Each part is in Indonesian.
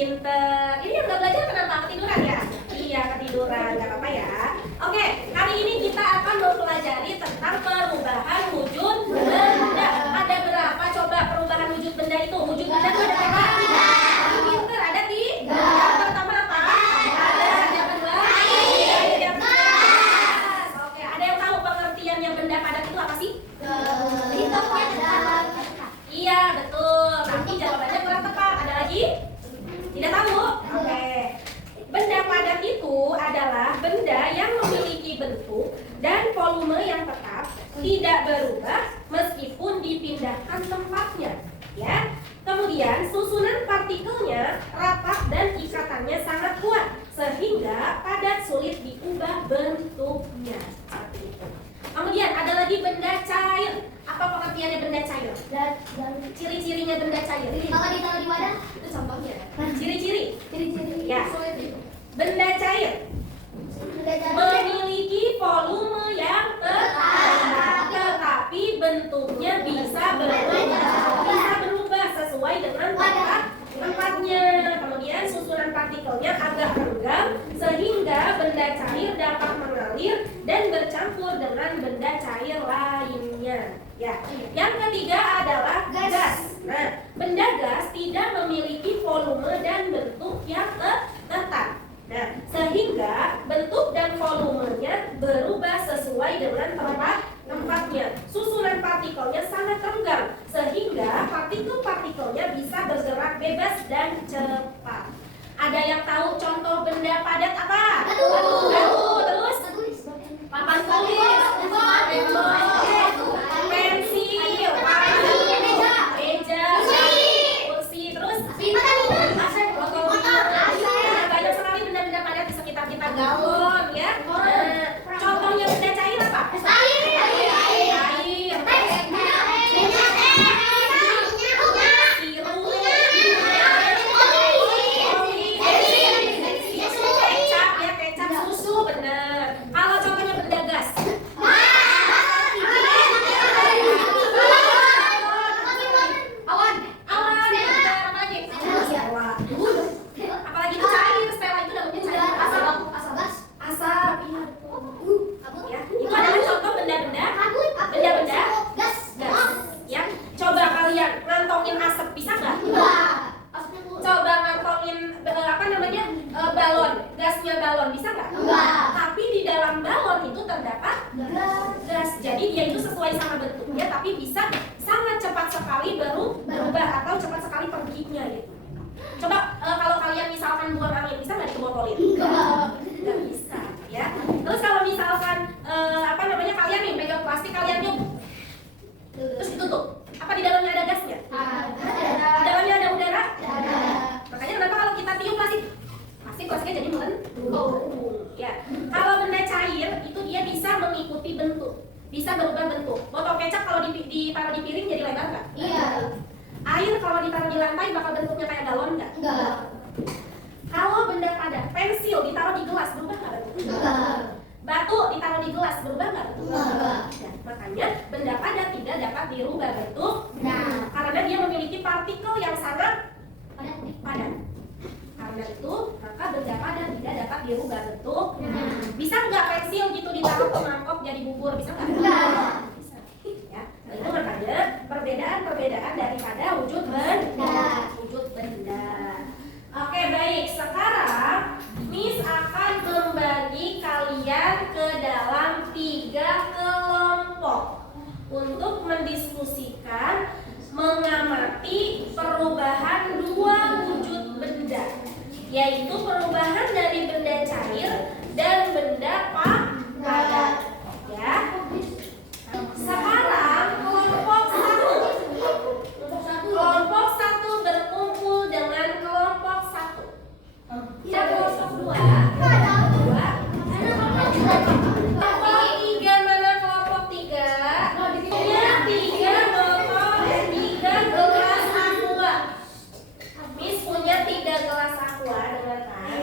pinter. Ini yang udah belajar kenapa ketiduran ya? Iya, ketiduran, gak apa-apa ya. Oke, hari ini kita akan mempelajari tentang perubahan wujud benda. Ada berapa coba perubahan wujud benda itu? Wujud benda itu ada berapa? Pinter, ada di? Yang pertama apa? Ada. Yang kedua? Yang ketiga. Oke, ada yang tahu pengertiannya benda padat itu apa sih? Iya, betul. Tapi jawabannya kurang tepat. Ada lagi? Tidak tahu? Oke. Benda padat itu adalah benda yang memiliki bentuk dan volume yang tetap, tidak berubah meskipun dipindahkan tempatnya. Ya. Kemudian susunan partikelnya rapat dan ikatannya sangat kuat sehingga padat sulit diubah bentuknya. Seperti itu. Kemudian ada lagi benda cair. Apa pengertiannya benda cair? Dan ciri-cirinya benda cair. Kalau ditaruh di wadah, Itu contohnya. Ciri-ciri. ciri-ciri. Ya. Benda cair memiliki volume yang tetap, tetapi bentuknya bisa berubah sesuai dengan tempatnya. Kemudian susunan partikelnya agak renggang sehingga benda cair dapat mengalir dan bercampur dengan benda cair lainnya. Ya. Yang ketiga adalah gas. Nah, benda gas tidak memiliki volume dan bentuk yang tetap. Nah, sehingga bentuk dan volumenya berubah sesuai dengan tempatnya. Susunan partikelnya sangat renggang, sehingga partikel-partikelnya bisa bergerak bebas dan cepat. Ada yang tahu contoh benda padat apa? Batu. Terus? Papan tulis, pensil, meja, kursi, terus? Banyak sekali benda-benda padat di sekitar kita. Galon, ya. Contohnya benda cair apa? Air. Kecap, susu, bener. Kalau contohnya benda gas, awan, bener. Apalagi itu cair, stella itu dalamnya cair. Asap, iya betul. Ya, itu adalah contoh benda-benda gas. Ya, coba kalian ngantongin asap bisa nggak? Coba ngantongin balon, gasnya balon bisa nggak? Tapi di dalam balon itu terdapat gas. Jadi dia itu sesuai sama bentuknya, tapi bisa sangat cepat sekali berubah atau cepat sekali perginya gitu. Coba kalau kalian misalkan buang angin bisa nggak dibotolin? Nggak bisa, ya. Terus kalau misalkan kalian nih pegang plastik, kalian nyup, terus ditutup. Apa di dalamnya ada gasnya? Di dalamnya ada udara? Makanya kenapa kalau kita tiup plastiknya jadi melengkung. Ya. Kalau benda cair itu dia bisa mengikuti bentuk, bisa berubah bentuk. Botol kecap kalau ditaruh di piring jadi lebar nggak? Iya. Air kalau ditaruh di lantai bakal bentuknya kayak galon nggak? Enggak. Kalau benda padat, pensil ditaruh di gelas berubah nggak bentuknya? Enggak. Batu ditaruh di gelas berubah nggak bentuknya? Enggak. Ya, makanya benda padat tidak dapat dirubah bentuk. Nah. Karena dia memiliki partikel yang sangat padat. Karena itu maka benda padat tidak dapat dirubah bentuk. Bisa nggak pensil gitu ditaruh ke mangkok jadi bubur, bisa nggak? Enggak. Bisa. Ya, nah itu makanya perbedaan daripada wujud benda. Oke, baik. Sekarang Miss akan membagi kalian ke dalam 3 kelompok untuk mendiskusikan mengamati perubahan 2 wujud benda, yaitu perubahan dari benda cair dan benda padat. Ya. Sekarang kelompok 1 berkumpul dengan kelompok 1. Ya, kelompok 2. Kelompok 3 mana kelompok 3? Punya 3 botol dan 3 gelas aqua. Miss punya 3 gelas aqua, dengarkan.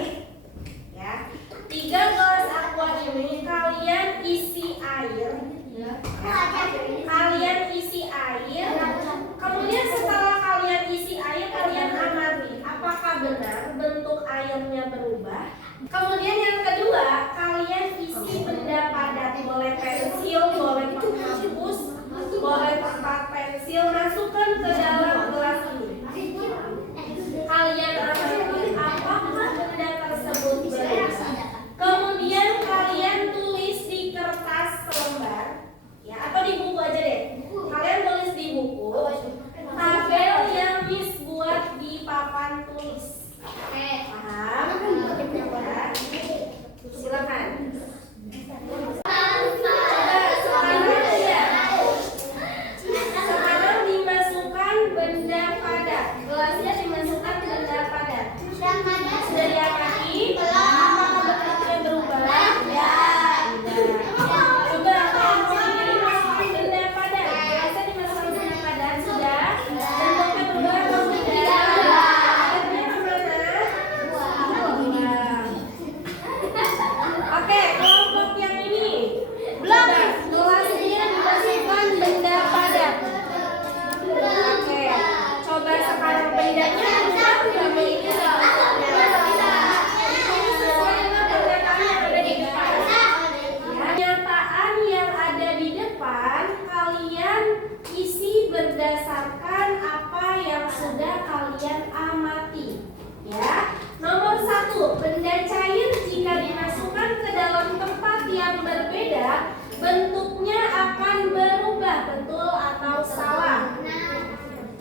sudah kalian amati. Ya, nomor 1, benda cair jika dimasukkan ke dalam tempat yang berbeda, bentuknya akan berubah. Betul atau salah?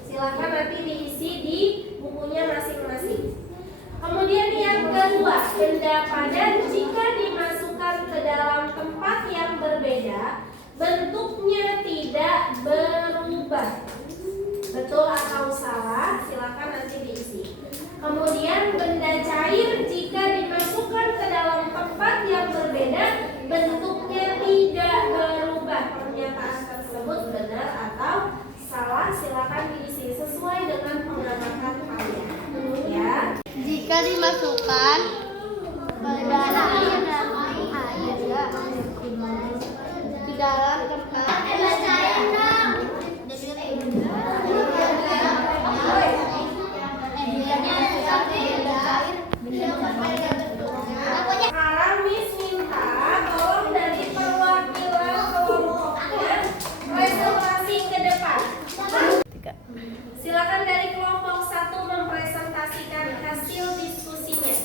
Silakan nanti diisi di bukunya masing-masing. Kemudian yang kedua, benda padat jika dimasukkan ke dalam tempat yang berbeda, bentuknya tidak berubah. Betul atau salah? Silakan nanti diisi. Kemudian benda cair jika dimasukkan ke dalam tempat yang berbeda, bentuknya tidak berubah. Pernyataan tersebut benar atau salah? Silakan diisi sesuai dengan pengamatan kalian. Ya. Jika dimasukkan ke dalam air di dalam tempat Sekarang Miss minta tolong dari perwakilan kelompoknya presentasi ke depan. Silakan dari kelompok 1 mempresentasikan hasil diskusinya.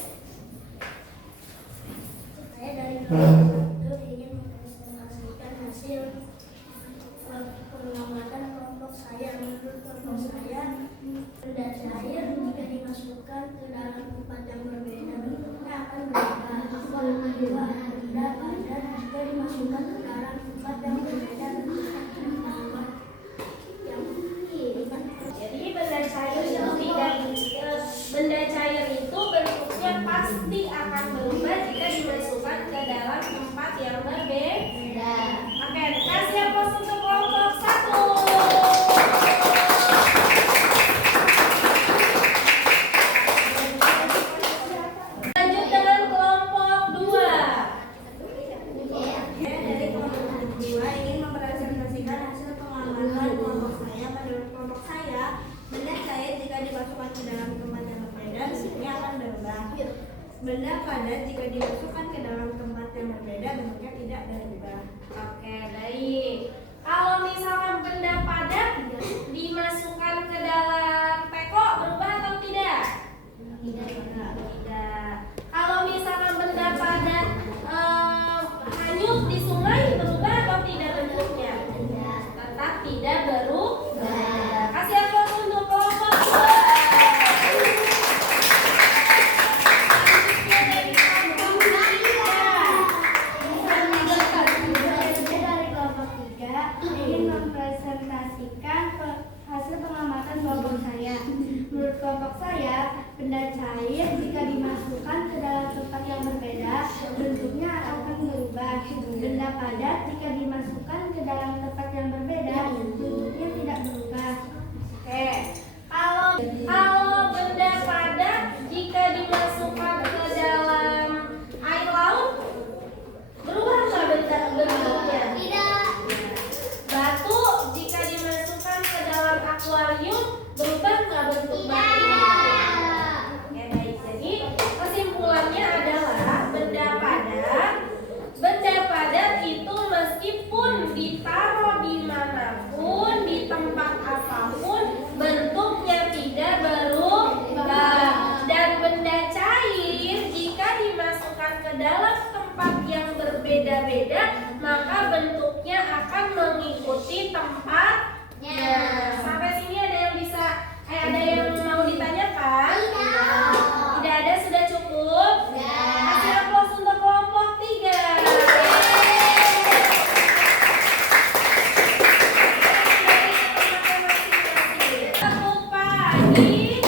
Saya dari kelompok 1 ingin mempresentasikan hasil pengamatan kelompok saya. Menurut kelompok saya, benda cair jika dimasukkan ke dalam tempat yang berbeda bentuknya akan berubah. Benda padat jika dimasukkan ke dalam tempat yang berbeda bentuknya akan berubah. Jadi benda cair itu bentuknya pasti akan berubah jika dimasukkan ke dalam tempat yang berbeda. Oke, kasih aplaus untuk kelompok 1. Lanjut dengan kelompok 2. Saya dari kelompok 2 ingin mempresentasikan hasil pengamatan kelompok saya. Menurut kelompok saya, benda cair jika dimasukkan ke dalam tempat yang berbeda bentuknya akan berubah. Benda padat jika dimasukkan ke dalam tempat yang berbeda bentuknya tidak berubah. Oke, baik. Kalau misalkan benda padat dimasukkan ke dalam teko, berubah atau tidak? Tidak. Kalau misalkan benda padat hanyut di sungai, berubah atau tidak bentuknya? Tetap tidak berubah. Kasih aplaus untuk kelompok 2. Selanjutnya dari kelompok 3. Saya dari kelompok 3 ingin mempresentasikan hasil pengamatan kelompok saya. Menurut kelompok saya, benda cair jika dimasukkan ke dalam tempat yang berbeda, bentuknya akan berubah. Benda padat jika dimasukkan ke dalam tempat yang berbeda, bentuknya tidak berubah. Oke, kalau benda padat jika dimasukkan ke dalam air laut, berubah nggak bentuknya? tidak. Batu jika dimasukkan ke dalam akuarium, berubah nggak bentuk batunya? Oke, baik. Jadi kesimpulannya adalah benda padat itu meskipun ditaruh dimanapun, di tempat apapun, bentuknya tidak berubah. Dan benda cair jika dimasukkan ke dalam tempat yang berbeda-beda, maka bentuknya akan mengikuti tempatnya. Sampai sini ada yang bisa, ada yang mau ditanyakan? Tidak ada, sudah cukup? Kasih aplaus untuk kelompok 3. Satu pagi.